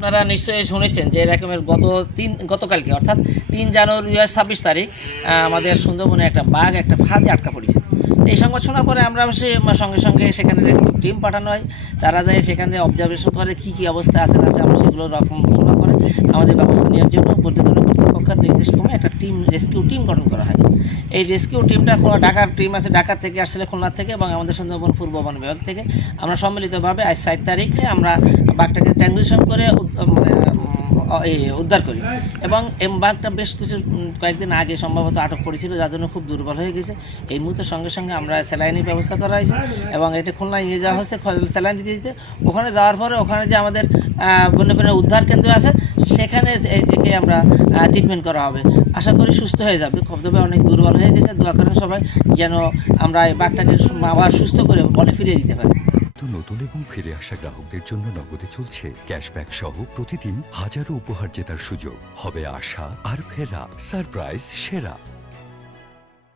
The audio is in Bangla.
আপনারা নিশ্চয়ই শুনেছেন যে এরকমের গতকালকে অর্থাৎ 3 জানুয়ারি 2026 তারিখ আমাদের সুন্দরবনে একটা বাঘ একটা ফাঁদে আটকা পড়েছে। এই সংবাদ শোনার পরে আমরা অবশ্যই সঙ্গে সঙ্গে সেখানে রেস্কিউ টিম পাঠানো হয়। তারা যায় সেখানে অবজারভেশন করে কী অবস্থা আছে না আছে, আমরা সেগুলো রকম শোনার পরে আমাদের ব্যবস্থা নেওয়ার জন্য পর্যটন কর্তৃপক্ষের নির্দেশ ক্রমে একটা রেস্কিউ টিম গঠন করা হয়। এই রেস্কিউ টিমটা ঢাকার টিম আছে, ঢাকা থেকে আসলে খুলনা থেকে এবং আমাদের সুন্দরবন পূর্ব বন বিভাগ থেকে আমরা সম্মিলিতভাবে আজ 7 তারিখে আমরা বাঘটাকে ট্রাঙ্গুলেশন করে উদ্ধার করি। এবং বাঘটা বেশ কয়েকদিন আগে সম্ভবত আটক করেছিল, যার জন্য খুব দুর্বল হয়ে গেছে। এই মুহূর্তে সঙ্গে সঙ্গে আমরা স্যালাইনের ব্যবস্থা করা হয়েছে এবং এটা খুলনায় নিয়ে যাওয়া হচ্ছে স্যালাইন দিতে। ওখানে যাওয়ার পরে ওখানে যে আমাদের বন্যপ্রাণী উদ্ধার কেন্দ্র আছে সেখানে একে আমরা ট্রিটমেন্ট করা হবে। আশা করি সুস্থ হয়ে যাবে, তবে অনেক দুর্বল হয়ে গেছে। দোয়া করেন সবাই যেন আমরা এই বাঘটাকে আবার সুস্থ করে বনে ফিরিয়ে দিতে পারি। নতুন এবং ফিরে আসা গ্রাহকদের জন্য নগদে চলছে ক্যাশব্যাক সহ প্রতিদিন হাজারো উপহার জেতার সুযোগ। হবে আশা আর ফেরা, সারপ্রাইজ সেরা।